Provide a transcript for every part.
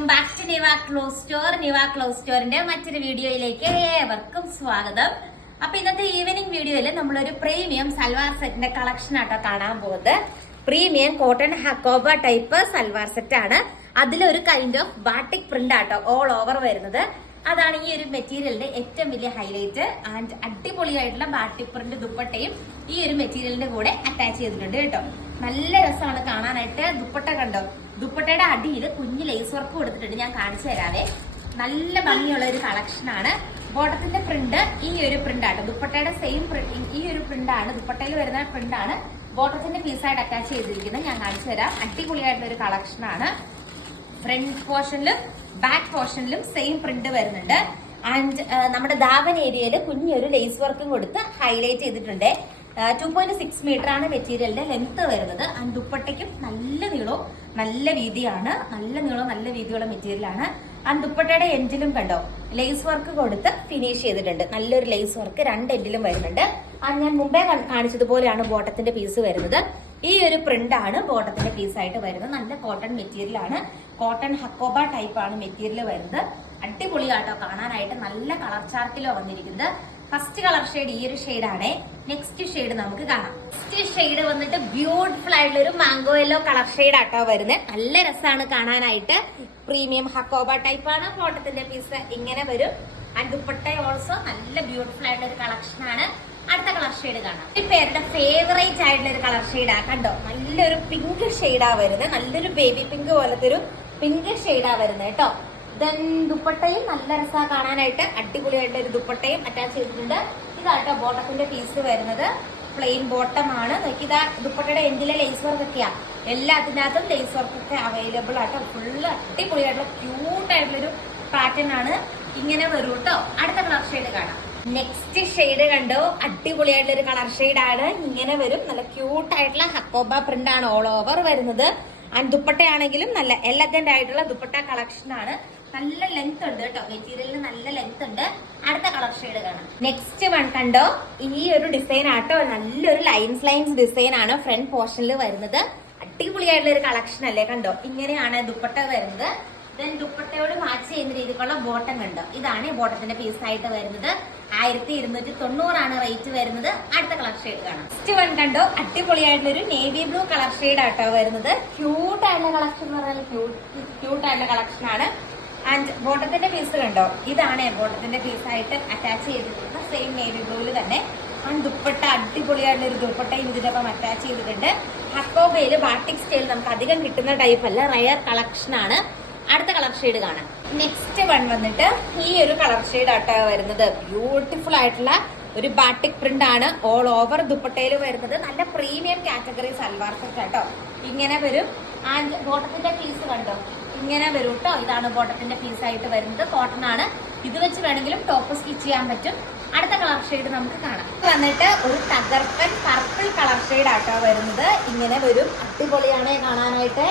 Welcome back to Niva clothes store Niva clothes സ്റ്റോറിന്റെ മറ്റൊരു വീഡിയോയിലേക്ക് ഏവർക്കും സ്വാഗതം. അപ്പൊ ഇന്നത്തെ ഈവനിങ് വീഡിയോയിൽ നമ്മളൊരു പ്രീമിയം സൽവാർ സെറ്റിന്റെ കളക്ഷൻ ആട്ടോ കാണാൻ പോകുന്നത്. Premium cotton hakoba type salwar set ആണ്. അതിലൊരു കൈൻഡ് ഓഫ് ബാട്ടിക് പ്രിന്റ് ആട്ടോ ഓൾ ഓവർ വരുന്നത്. അതാണ് ഈ ഒരു മെറ്റീരിയലിന്റെ ഏറ്റവും വലിയ ഹൈലൈറ്റ് ആൻഡ് അടിപൊളിയായിട്ടുള്ള ബാട്ടി പ്രിന്റ് ദുപ്പട്ടയും ഈ ഒരു മെറ്റീരിയലിന്റെ കൂടെ അറ്റാച്ച് ചെയ്തിട്ടുണ്ട് കേട്ടോ. നല്ല രസമാണ് കാണാനായിട്ട്. ദുപ്പട്ട കണ്ടോ? ദുപ്പട്ടയുടെ അടിയിൽ കുഞ്ഞു ലേസ് വർക്ക് കൊടുത്തിട്ടുണ്ട്. ഞാൻ കാണിച്ചു തരാതെ നല്ല ഭംഗിയുള്ള ഒരു കളക്ഷനാണ് ബോട്ടത്തിന്റെ പ്രിന്റ് ഈ ഒരു പ്രിന്റ് ആണ്. ദുപ്പട്ടയുടെ സെയിം ഈ ഒരു പ്രിന്റ് ആണ്. ദുപ്പട്ടയിൽ വരുന്ന പ്രിന്റ് ആണ്. ബോട്ടത്തിന്റെ പീസായിട്ട് അറ്റാച്ച് ചെയ്തിരിക്കുന്നത്. ഞാൻ കാണിച്ചു തരാം. അടിപൊളിയായിട്ടുള്ള ഒരു കളക്ഷനാണ് ഫ്രണ്ട് പോർഷനിലും ബാക്ക് പോർഷനിലും സെയിം പ്രിന്റ് വരുന്നുണ്ട്. ആൻഡ് നമ്മുടെ ദാവൻ ഏരിയയിൽ കുഞ്ഞൊരു ലേസ് വർക്കും കൊടുത്ത് ഹൈലൈറ്റ് ചെയ്തിട്ടുണ്ട്. ടു പോയിന്റ് സിക്സ് മീറ്റർ ആണ് മെറ്റീരിയലിന്റെ ലെങ്ത് വരുന്നത്. ആൻഡ് ദുപ്പട്ടയ്ക്കും നല്ല നീളവും നല്ല വീതിയാണ്. നല്ല നീളവും നല്ല വീതിയുള്ള മെറ്റീരിയൽ ആണ്. ആൻഡ് ദുപ്പട്ടയുടെ എൻഡിലും കണ്ടോ? ലേസ് വർക്ക് കൊടുത്ത് ഫിനിഷ് ചെയ്തിട്ടുണ്ട്. നല്ലൊരു ലേസ് വർക്ക് രണ്ട് എൻഡിലും വരുന്നുണ്ട്. ആ ഞാൻ മുമ്പേ കാണിച്ചതുപോലെയാണ് ബോട്ടത്തിന്റെ പീസ് വരുന്നത്. ഈ ഒരു പ്രിന്റ് ആണ് ബോട്ടത്തിന്റെ പീസ് ആയിട്ട് വരുന്നത്. നല്ല കോട്ടൺ മെറ്റീരിയൽ ആണ്. കോട്ടൺ ഹക്കോബ ടൈപ്പ് ആണ് മെറ്റീരിയൽ വരുന്നത്. അടിപൊളിയാട്ടോ കാണാനായിട്ട് നല്ല കളർ ചാർട്ടിലോ വന്നിരിക്കുന്നത്. ഫസ്റ്റ് കളർ ഷെയ്ഡ് ഈ ഒരു ഷെയ്ഡ് ആണ്. നെക്സ്റ്റ് ഷെയ്ഡ് നമുക്ക് കാണാം. നെക്സ്റ്റ് ഷെയ്ഡ് വന്നിട്ട് ബ്യൂട്ടിഫുൾ ആയിട്ടുള്ള ഒരു മാംഗോ യെല്ലോ കളർ ഷെയ്ഡ് ആട്ടോ വരുന്നത്. നല്ല രസമാണ് കാണാനായിട്ട്. പ്രീമിയം ഹക്കോബ ടൈപ്പ് ആണ്. കോട്ടത്തിന്റെ പീസ് ഇങ്ങനെ വരും. ആൻഡ് ഓൾസോ നല്ല ബ്യൂട്ടിഫുൾ ആയിട്ടുള്ള ഒരു കളക്ഷൻ ആണ്. അടുത്ത കളർ ഷെയ്ഡ് കാണാം. ഈ പേരുടെ ഫേവറേറ്റ് ആയിട്ടുള്ള ഒരു കളർ ഷെയ്ഡാ കണ്ടോ? നല്ലൊരു പിങ്ക് ഷെയ്ഡാ വരുന്നത് നല്ലൊരു ബേബി പിങ്ക് പോലത്തെ ഒരു പിങ്ക് ഷെയ്ഡാ വരുന്നത് കേട്ടോ. ദെൻ ദുപ്പട്ടയും നല്ല രസാ കാണാനായിട്ട്. അടിപൊളിയായിട്ട് ഒരു ദുപ്പട്ടയും അറ്റാച്ച് ചെയ്തിട്ടുണ്ട്. ഇതാട്ടോ ബോട്ടത്തിന്റെ പീസ് വരുന്നത്. പ്ലെയിൻ ബോട്ടം ആണ്. നോക്കി ഇതാ ദുപ്പട്ടയുടെ എൻഡിലെ ലേസ് വർക്ക് ഒക്കെയാ. എല്ലാത്തിനകത്തും ലേസ് വർക്ക് ഒക്കെ അവൈലബിൾ ആട്ടോ ഫുള്ള് അടിപൊളിയായിട്ടുള്ള ക്യൂട്ടായിട്ടുള്ളൊരു പാറ്റേൺ ആണ്. ഇങ്ങനെ വരൂ കേട്ടോ. അടുത്ത കളർ ഷെയ്ഡ് കാണാം. നെക്സ്റ്റ് ഷെയ്ഡ് കണ്ടോ? അടിപൊളിയായിട്ടുള്ള ഒരു കളർ ആണ്. ഇങ്ങനെ വരും. നല്ല ക്യൂട്ട് ആയിട്ടുള്ള ഹക്കോബ പ്രിന്റ് ആണ് ഓൾ ഓവർ വരുന്നത്. ആൻഡ് ദുപ്പട്ടയാണെങ്കിലും നല്ല എലഗന്റ് ആയിട്ടുള്ള ദുപ്പട്ട കളക്ഷൻ ആണ്. നല്ല ലെങ്ത് ഉണ്ട് കേട്ടോ. മെറ്റീരിയലിന് നല്ല ലെങ്ത് ഉണ്ട്. അടുത്ത കളർ ഷെയ്ഡ് കാണാം. നെക്സ്റ്റ് വൺ കണ്ടോ? ഈ ഒരു ഡിസൈൻ ആട്ടോ. നല്ലൊരു ലൈൻസ് ലൈൻസ് ഡിസൈൻ ആണ് ഫ്രണ്ട് പോർഷനിൽ വരുന്നത്. അടിപൊളിയായിട്ടുള്ള ഒരു കളക്ഷൻ അല്ലേ കണ്ടോ? ഇങ്ങനെയാണ് ദുപ്പട്ട വരുന്നത്. ദെൻ ദുപ്പട്ടയോട് മാച്ച് ചെയ്യുന്ന രീതിക്കുള്ള ബോട്ടം കണ്ടോ? ഇതാണ് ബോട്ടത്തിന്റെ പീസ് ആയിട്ട് വരുന്നത്. ആയിരത്തി ഇരുന്നൂറ്റി തൊണ്ണൂറാണ് റേറ്റ് വരുന്നത്. അടുത്ത കളർ ഷെയ്ഡ് കാണാം. ഫസ്റ്റ് വൺ കണ്ടോ? അടിപൊളിയായിട്ടുള്ള ഒരു നേവി ബ്ലൂ കളർ ഷെയ്ഡ് ആട്ടോ വരുന്നത്. ക്യൂട്ട് ആയിട്ടുള്ള കളക്ഷൻ എന്ന് പറഞ്ഞാൽ ക്യൂട്ട് ആയിട്ടുള്ള കളക്ഷൻ ആണ്. ആൻഡ് ബോട്ടത്തിന്റെ പീസ് കണ്ടോ? ഇതാണ് ബോട്ടത്തിന്റെ പീസ് ആയിട്ട് അറ്റാച്ച് ചെയ്തിട്ടുള്ള സെയിം നേവി ബ്ലൂവിൽ തന്നെ. ആൻഡ് ദുപ്പട്ട അടിപൊളിയായിട്ടുള്ള ഒരു ദുപ്പട്ടയും ഇതിനൊപ്പം അറ്റാച്ച് ചെയ്തിട്ടുണ്ട്. ഹക്കോബയിൽ ബാട്ടിക് സ്റ്റൈൽ നമുക്ക് അധികം കിട്ടുന്ന ടൈപ്പ് അല്ല. റയർ കളക്ഷൻ ആണ്. ഷെയ്ഡ് കാണാം. നെക്സ്റ്റ് വൺ വന്നിട്ട് ഈ ഒരു കളർ ഷെയ്ഡ് ആട്ടോ വരുന്നത്. ബ്യൂട്ടിഫുൾ ആയിട്ടുള്ള ഒരു ബാട്ടിക് പ്രിന്റ് ആണ്. ഓൾ ഓവർ ദുപ്പട്ടയിൽ വരുന്നത്. നല്ല പ്രീമിയം കാറ്റഗറി സൽവാർ സെറ്റ് കേട്ടോ ഇങ്ങനെ വരും. ആൻഡ് ബോട്ടത്തിന്റെ പീസ് കണ്ടോ? ഇങ്ങനെ വരും കേട്ടോ ഇതാണ് ബോട്ടത്തിന്റെ പീസ് ആയിട്ട് വരുന്നത്. കോട്ടൺ ആണ്. ഇത് വെച്ച് വേണമെങ്കിലും ടോപ്പ് സ്റ്റിച്ച് ചെയ്യാൻ പറ്റും. അടുത്ത കളർ ഷെയ്ഡ് നമുക്ക് കാണാം. വന്നിട്ട് ഒരു തകർപ്പൻ പർപ്പിൾ കളർ ഷെയ്ഡ് ആട്ടോ വരുന്നത്. ഇങ്ങനെ വരും. അടിപൊളിയാണ് കാണാനായിട്ട്.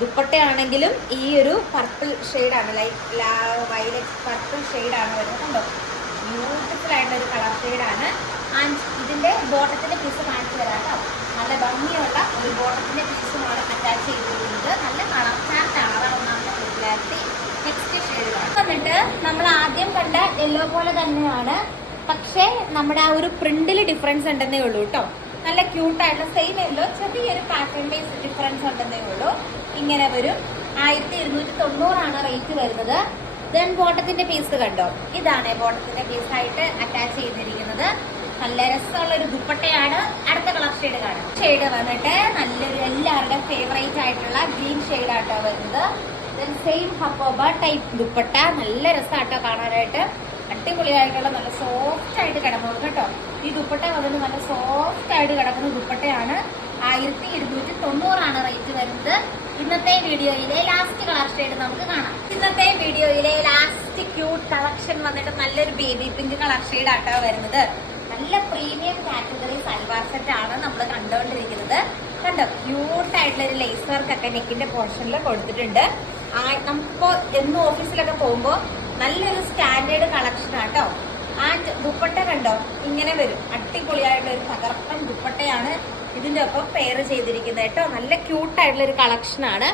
ദുപ്പട്ടയാണെങ്കിലും ഈ ഒരു പർപ്പിൾ ഷെയ്ഡാണ് ലൈക്ക് വയലറ്റ് പർപ്പിൾ ഷെയ്ഡാണ് വരുന്നത് കണ്ടോ? ബ്യൂട്ടിഫുൾ ആയിട്ടുള്ള ഒരു കളർ ഷെയ്ഡാണ് ആൻഡ് ഇതിന്റെ ബോട്ടത്തിന്റെ പീസ് കാണിച്ചു തരാം കേട്ടോ. നല്ല ഭംഗിയുള്ള ഒരു ബോട്ടത്തിന്റെ പീസുമാണ് അറ്റാച്ച് ചെയ്തിരിക്കുന്നത്. നല്ല കളർ ചാർട്ടാണ് അതാണ് ഒന്നാമത്തെ പോപ്പുലാരിറ്റി നെക്സ്റ്റ് ഷെയ്ഡ് വന്നിട്ട് നമ്മൾ ആദ്യം കണ്ട യെല്ലോ പോലെ തന്നെയാണ്. പക്ഷേ നമ്മുടെ ആ ഒരു പ്രിന്റിൽ ഡിഫറൻസ് ഉണ്ടെന്നേ ഉള്ളൂ കേട്ടോ. നല്ല ക്യൂട്ടായിട്ടുള്ള സെയിം എല്ലോ ചെറിയൊരു പാറ്റേൺ ബേസ് ഡിഫറൻസ് ഉണ്ടെന്നേ ഉള്ളൂ. ഇങ്ങനെ വരും. ആയിരത്തി ഇരുന്നൂറ്റി തൊണ്ണൂറാണ് റേറ്റ് വരുന്നത്. ദെൻ ബോട്ടത്തിന്റെ പീസ് കണ്ടോ? ഇതാണ് ബോട്ടത്തിന്റെ പീസ് ആയിട്ട് അറ്റാച്ച് ചെയ്തിരിക്കുന്നത്. നല്ല രസമുള്ള ഒരു ദുപ്പട്ടയാണ്. അടുത്ത കളർ ഷെയ്ഡ് കാണാം. ഷെയ്ഡ് വന്നിട്ട് നല്ലൊരു എല്ലാവരുടെ ഫേവറേറ്റ് ആയിട്ടുള്ള ഗ്രീൻ ഷെയ്ഡ് ആട്ടോ വരുന്നത്. Then same hakoba type dupatta. നല്ല രസമാട്ടോ കാണാനായിട്ട്. അടിപൊളിയായിട്ടുള്ള നല്ല സോഫ്റ്റ് ആയിട്ട് കിടക്കുന്നത് കേട്ടോ. ഈ ദുപ്പട്ട വന്നിട്ട് നല്ല സോഫ്റ്റ് ആയിട്ട് കിടക്കുന്ന ദുപ്പട്ടയാണ്. ആയിരത്തി ഇരുന്നൂറ്റി തൊണ്ണൂറാണ് റേറ്റ് വരുന്നത്. ഇന്നത്തെ വീഡിയോയിലെ ലാസ്റ്റ് കളർ ഷെയ്ഡ് നമുക്ക് കാണാം. ഇന്നത്തെ വീഡിയോയിലെ ലാസ്റ്റ് ക്യൂട്ട് കളക്ഷൻ വന്നിട്ട് നല്ലൊരു ബേബി പിങ്ക് കളർ ഷെയ്ഡ് ആട്ടോ വരുന്നത്. നല്ല പ്രീമിയം കാറ്റഗറി സൽവാർ സെറ്റ് ആണ് നമ്മൾ കണ്ടുകൊണ്ടിരിക്കുന്നത് കണ്ടോ? ക്യൂട്ട് ആയിട്ടുള്ള ഒരു ലേസ് വർക്ക് ഒക്കെ നെക്കിന്റെ പോർഷനിൽ കൊടുത്തിട്ടുണ്ട്. നമുക്കിപ്പോ എന്നും ഓഫീസിലൊക്കെ പോകുമ്പോൾ നല്ലൊരു സ്റ്റാൻഡേർഡ് കളക്ഷൻ ആട്ടോ. ആൻഡ് ദുപ്പട്ട കണ്ടോ? ഇങ്ങനെ വരും. അടിപൊളിയായിട്ടുള്ള ഒരു തകർപ്പൻ ദുപ്പട്ടയാണ് ഇതിന്റെ ഒപ്പം പെയർ ചെയ്തിരിക്കുന്നത് കേട്ടോ. നല്ല ക്യൂട്ടായിട്ടുള്ള ഒരു കളക്ഷൻ ആണ്.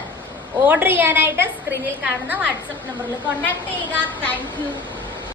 ഓർഡർ ചെയ്യാനായിട്ട് സ്ക്രീനിൽ കാണുന്ന വാട്സപ്പ് നമ്പറിൽ കോൺടാക്ട് ചെയ്യുക.